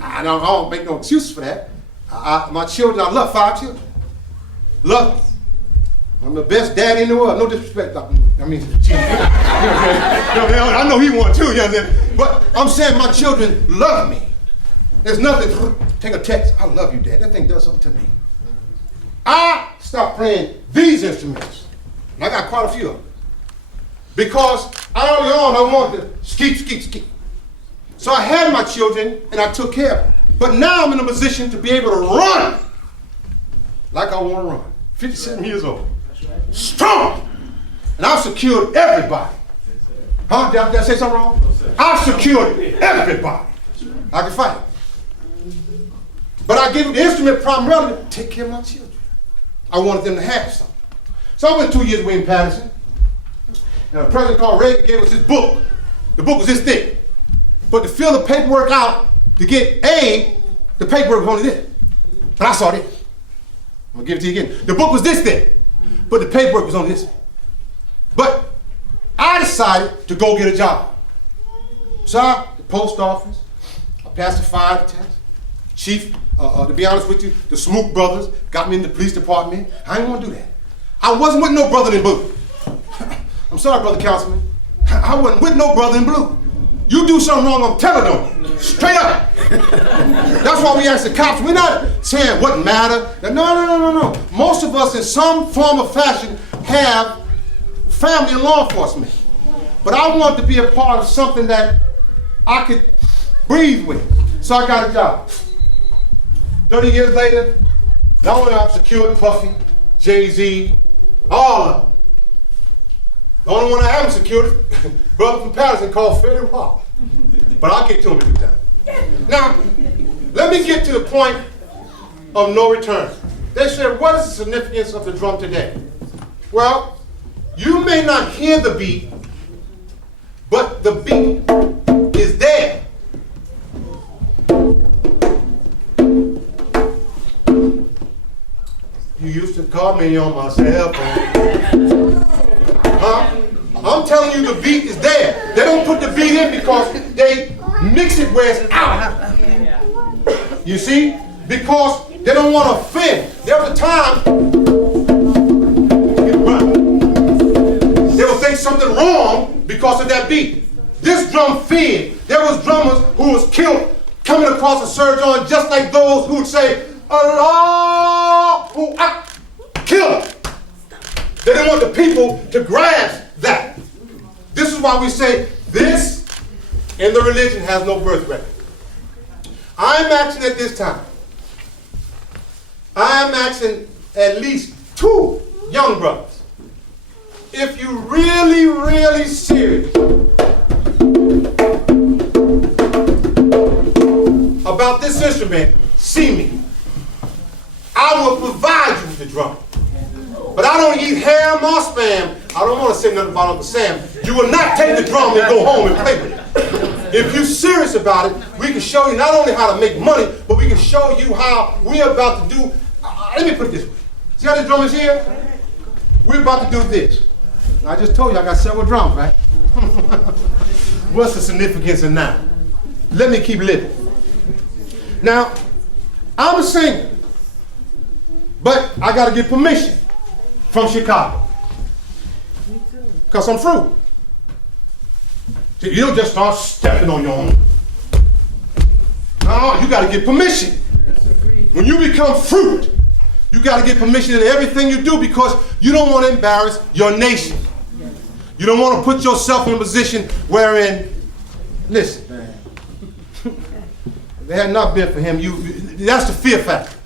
I don't make no excuse for that. My children, I love 5 children. Love them. I'm the best daddy in the world. No disrespect. I know he won too, you know what I'm saying? But I'm saying my children love me. There's nothing, take a text, I love you, Dad. That thing does something to me. I stopped playing these instruments. And I got quite a few of them. Because early on I wanted to skeet. So I had my children and I took care of them. But now I'm in a position to be able to run like I want to run. 57 years old. Strong. And I've secured everybody. Huh? Did I say something wrong? I've secured everybody. I can fight. But I gave them the instrument primarily to take care of my children. I wanted them to have something. So I went 2 years away in Paterson. And a president called Reagan gave us his book. The book was this thick. But to fill the paperwork out, to get aid, the paperwork was only this. And I saw this. I'm gonna give it to you again. The book was this thick, but the paperwork was only this. But I decided to go get a job. So the post office, I passed the fire test. Chief, to be honest with you, the Smoot brothers got me in the police department. I didn't want to do that. I wasn't with no brother in blue. I'm sorry, brother councilman. I wasn't with no brother in blue. You do something wrong, I'm telling them. Straight up. That's why we ask the cops. We're not saying what matter. No. Most of us in some form or fashion have family in law enforcement. But I wanted to be a part of something that I could breathe with. So I got a job. 30 years later, not only I've secured Puffy, Jay-Z, all of them. The only one I haven't secured is brother from Paterson called Freddie Rock. But I'll get to him in due time. Now, let me get to the point of no return. They said, what is the significance of the drum today? Well, you may not hear the beat, but the beat is there. You used to call me on my cell phone. Huh? I'm telling you the beat is there. They don't put the beat in because they mix it where it's out. You see? Because they don't want to offend. There was a time they would think something wrong because of that beat. This drum fed. There was drummers who was killed coming across a surge on just like those who would say, Allah, who kill him. They didn't want the people to grasp that. This is why we say this in the religion has no birth record. I'm asking at this time, I'm asking at least 2 young brothers, if you really, really serious about this instrument, see me. I will provide you with the drum. But I don't eat ham or spam. I don't want to say nothing about Uncle Sam. You will not take the drum and go home and play with it. If you're serious about it, we can show you not only how to make money, but we can show you how we're about to do. Let me put it this way. See how the drum is here? We're about to do this. I just told you I got several drums, right? What's the significance in that? Let me keep living. Now, I'm a singer, but I got to get permission from Chicago. Because I'm fruit. See, you don't just start stepping on your own. No, you got to get permission. When you become fruit, you got to get permission in everything you do because you don't want to embarrass your nation. You don't want to put yourself in a position wherein, listen, man, if it had not been for him, that's the fear factor.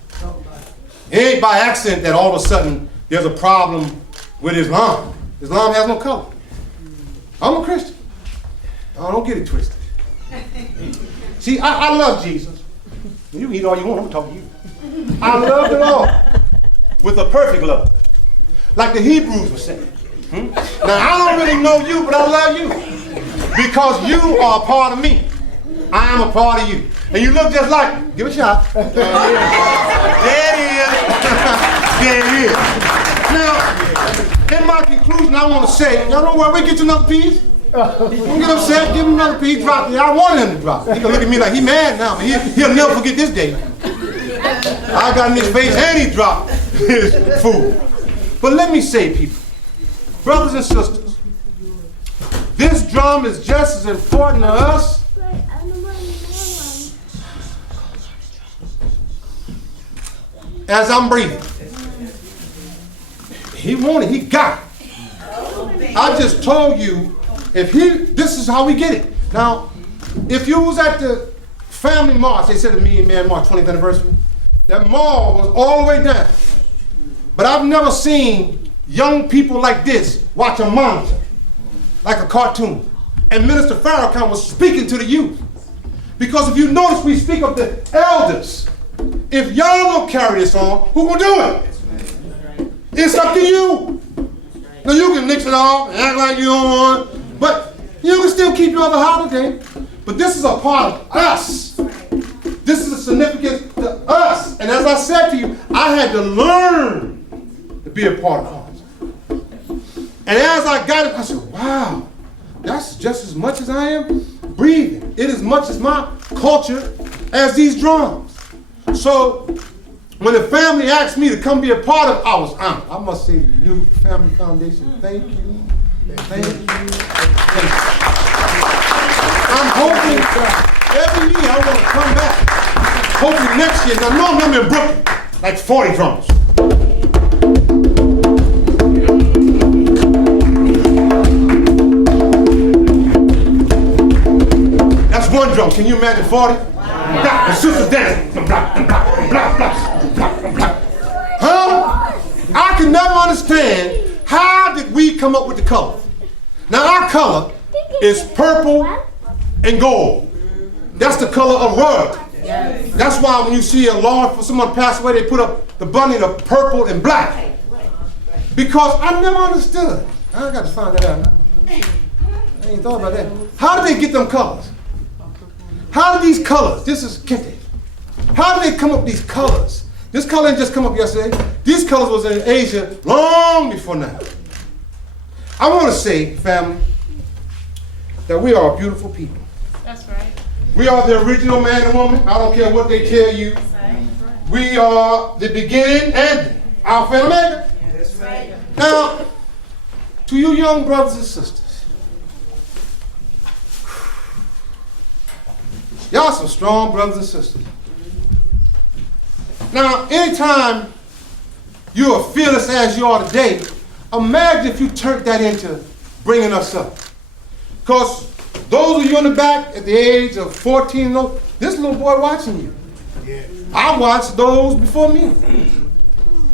It ain't by accident that all of a sudden there's a problem with Islam. Islam has no color. I'm a Christian. Oh, don't get it twisted. See, I love Jesus. You can eat all you want, I'm talking to you. I love the Lord with a perfect love. Like the Hebrews were saying. Now, I don't really know you, but I love you. Because you are a part of me. I am a part of you. And you look just like me. Give it a shot. There it is. There it is. Now, in my conclusion, I want to say, y'all know where we get you another piece? Don't get upset, give him another piece, he dropped it. I wanted him to drop it. He gonna look at me like he mad now, but he'll never forget this day. I got in his face and he dropped his food. But let me say, people, brothers and sisters, this drum is just as important to us as I'm breathing. He wanted, he got it. I just told you, this is how we get it. Now, if you was at the family march, they said to me, man, March 20th anniversary, that mall was all the way down. But I've never seen young people like this watch a monitor, like a cartoon. And Minister Farrakhan was speaking to the youth. Because if you notice, we speak of the elders. If y'all don't carry this on, who gonna do it? It's up to you. Now you can mix it off and act like you don't want it, but you can still keep your other holiday. But this is a part of us. This is a significance to us. And as I said to you, I had to learn to be a part of Kwanzaa. And as I got it, I said, wow, that's just as much as I am breathing. It is as much as my culture as these drums. So when the family asked me to come be a part of it, I was honored. I must say, the New Family Foundation, thank you. Thank you. Thank you. I'm hoping every year I want to come back. Hopefully next year. Now, normally I'm in Brooklyn, like 40 drums. That's one drum. Can you imagine 40? Wow. The sisters dancing. Huh? I can never understand how did we come up with the color. Now our color is purple and gold. That's the color of royalty. That's why when you see a lawn for someone pass away, they put up the bunny of purple and black. Because I never understood. I got to find that out now. I ain't thought about that. How did they get them colors? How do these colors, this is Kente, how did they come up with these colors? This color didn't just come up yesterday. These colors was in Asia long before now. I want to say, family, that we are a beautiful people. That's right. We are the original man and woman. I don't care what they tell you. We are the beginning and Alpha and Omega. That's right. Now, to you young brothers and sisters, y'all some strong brothers and sisters. Now, anytime you are fearless as you are today, imagine if you turned that into bringing us up. Because those of you in the back at the age of 14, this little boy watching you. Yeah. I watched those before me.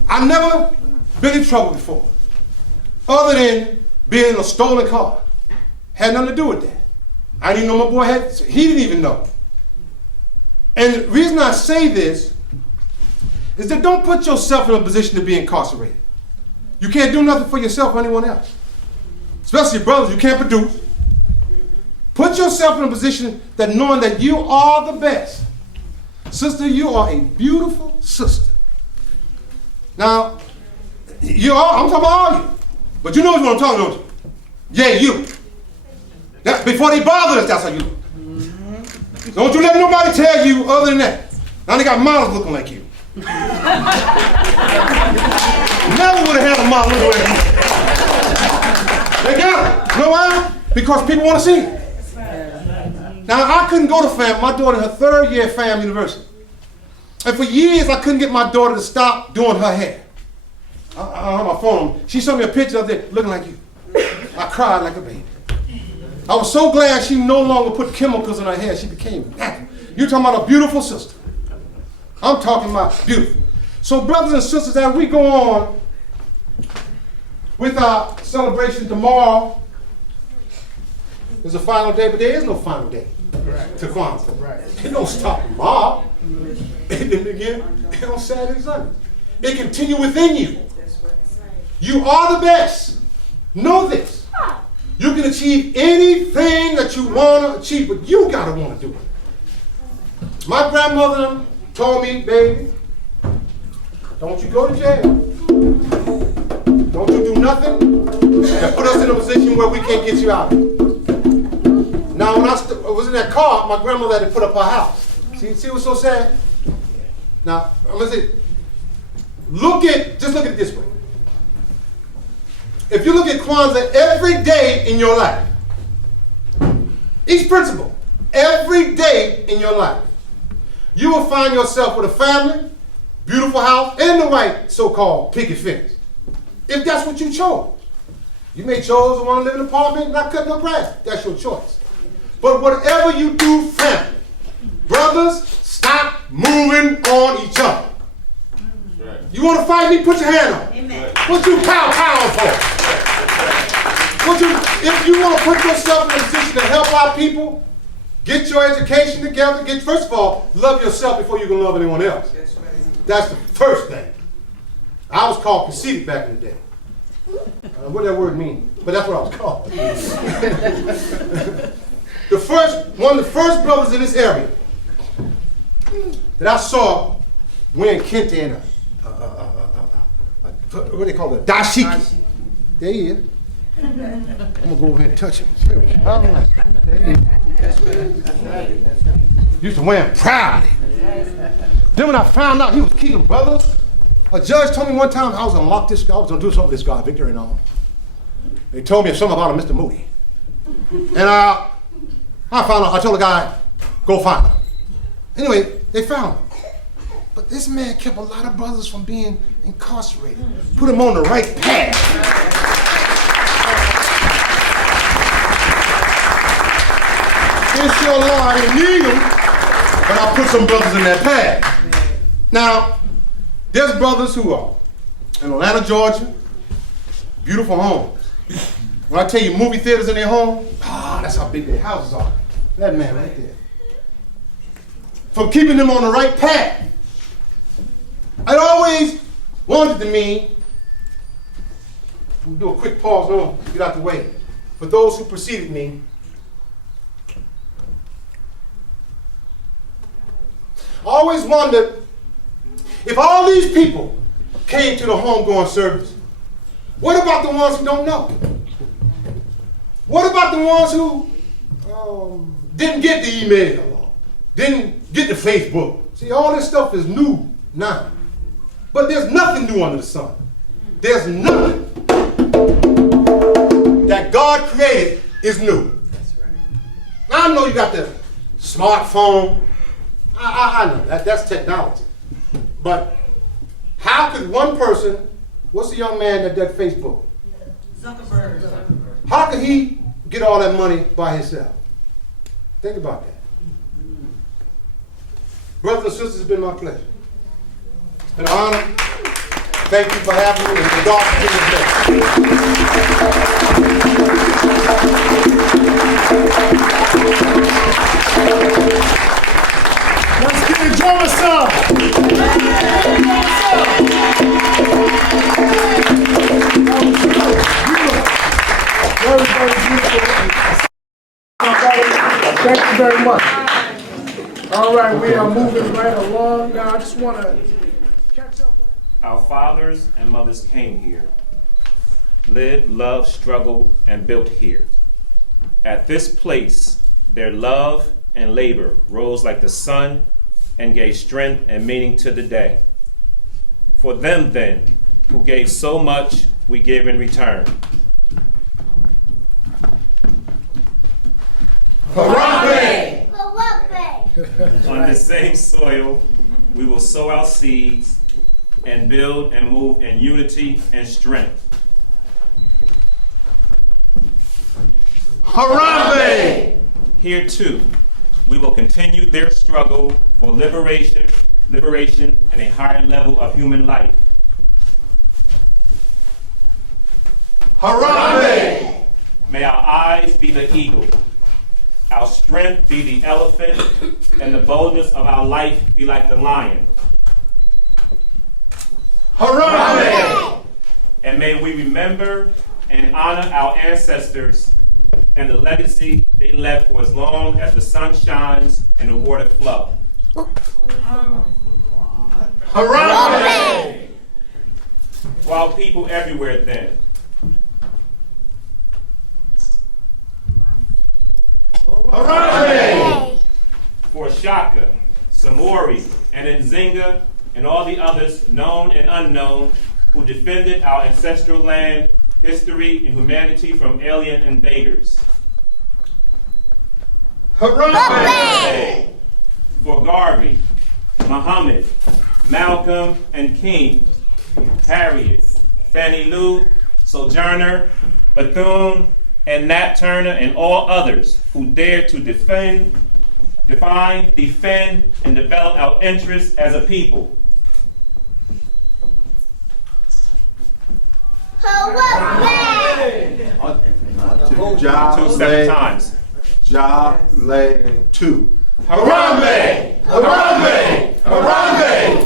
I never been in trouble before, other than being in a stolen car. Had nothing to do with that. I didn't know my boy had, he didn't even know. And the reason I say this is that don't put yourself in a position to be incarcerated. You can't do nothing for yourself or anyone else. Especially brothers, you can't produce. Put yourself in a position that knowing that you are the best. Sister, you are a beautiful sister. Now, I'm talking about all you. But you know what I'm talking about. Yeah, you. Before they bother us, that's how you look. Don't you let nobody tell you other than that. Now they got models looking like you. Never would have had a model looking like you. They got it. You know why? Because people want to see it. Now I couldn't go to FAM. My daughter in her 3rd year at FAM University. And for years I couldn't get my daughter to stop doing her hair. I have my phone. She showed me a picture of it looking like you. I cried like a baby. I was so glad she no longer put chemicals in her hair. She became natural. You're talking about a beautiful sister. I'm talking about beautiful. So brothers and sisters, as we go on with our celebration tomorrow, is a final day, but there is no final day to Kwanzaa. It don't stop tomorrow. It didn't begin on Saturday and Sunday. It continues within you. You are the best. Know this. You can achieve anything that you want to achieve, but you got to want to do it. My grandmother told me, baby, don't you go to jail. Don't you do nothing that put us in a position where we can't get you out. Now, when I was in that car, my grandmother had to put up her house. See what's so sad? Now, I'm gonna say, just look at it this way. If you look at Kwanza every day in your life, each principle, every day in your life, you will find yourself with a family, beautiful house, and the right so-called picket fence. If that's what you chose. You may chose to want to live in an apartment and not cut no grass. That's your choice. But whatever you do, family, brothers, stop moving on each other. You want to fight me? Put your hand on. Amen. What you pow for? If you want to put yourself in a position to help our people, get your education together. First of all, love yourself before you can love anyone else. That's the first thing. I was called conceited back in the day. What that word mean? But that's what I was called. One of the first brothers in this area that I saw wearing kente and what do they call it? Dashiki. There he is. I'm gonna go over here and touch him. Used to wear him proudly. Then when I found out he was keeping brothers, a judge told me one time I was gonna lock this guy. I was gonna do something with this guy, Victor and all. They told me something about him, Mr. Moody. And I found out. I told the guy, go find him. Anyway, they found him. But this man kept a lot of brothers from being incarcerated. Put them on the right path. Inshallah, I didn't need them, but I put some brothers in that path. Now, there's brothers who are in Atlanta, Georgia, beautiful homes. When I tell you movie theaters in their home, that's how big their houses are. That man right there. From keeping them on the right path. I always wanted to mean, we'll do a quick pause now, get out the way. For those who preceded me, I always wondered if all these people came to the homegoing service, what about the ones who don't know? What about the ones who didn't get the email or didn't get the Facebook? See, all this stuff is new now. But there's nothing new under the sun. There's nothing that God created is new. Now, I know you got the smartphone. I know that's technology. But how could one person, what's the young man that did Facebook? Zuckerberg. How could he get all that money by himself? Think about that. Brothers and sisters, it's been my pleasure. It's been an honor. Thank you for having me. And God Let's get the drummer song. Very, very beautiful. Thank you very much. All right, we are moving right along. Now, I just want to catch up. Our fathers and mothers came here, lived, loved, struggled, and built here. At this place, their love and labor rose like the sun and gave strength and meaning to the day. For them, then, who gave so much, we give in return. Harambe! On the same soil, we will sow our seeds and build and move in unity and strength. Harambe! Here too, we will continue their struggle for liberation, and a higher level of human life. Harambe! May our eyes be the eagle, our strength be the elephant, and the boldness of our life be like the lion. Harambe! And may we remember and honor our ancestors and the legacy they left for as long as the sun shines and the water flows. Harambe! For our people everywhere then. Harambe! For Shaka, Samori, and Nzinga, and all the others, known and unknown, who defended our ancestral land, history, and humanity from alien invaders. Harambe! For Garvey, Muhammad, Malcolm, and King, Harriet, Fannie Lou, Sojourner, Bethune, and Nat Turner, and all others who dared to define, defend, and develop our interests as a people. Two seven times. Ja, Le, two. Harambe! Harambe! Harambe!